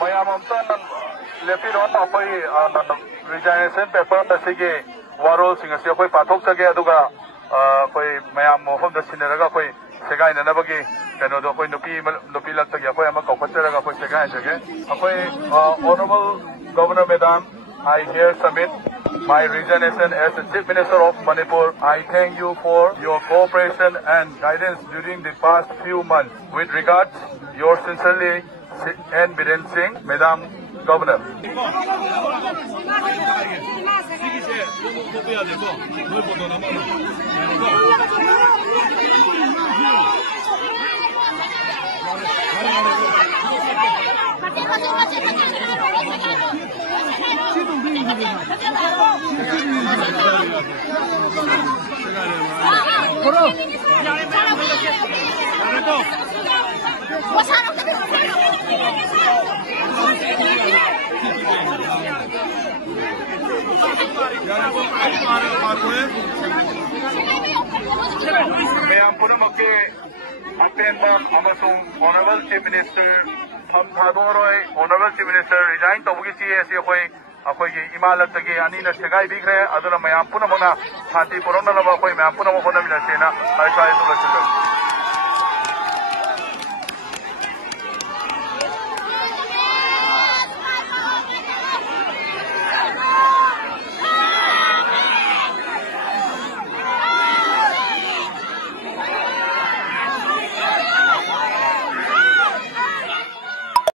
Mayam amtan lepiron apoi resignation paper asige warol sing ase apoi pathok sage aduga apoi mayam mohom da sineraga apoi segai na nabagi kano do apoi nupi lag tagi apoi ama kopateraga apoi segai sage apoi honorable governor madam, I here submit my resignation as the Chief Minister of Manipur. I thank you for your cooperation and guidance during the past few months. With regards, yours sincerely, N. Biren Singh, Madam Governor. Honorable Chief Minister, Honorable Chief Minister, resign to Bugi CSC अखोई इमालक तक अनी सेगाई बीग्रे अदुना मयाम पुनः मना शांति पुरंदन अखोई मयाम पुनः होना मिला सेना ऐसा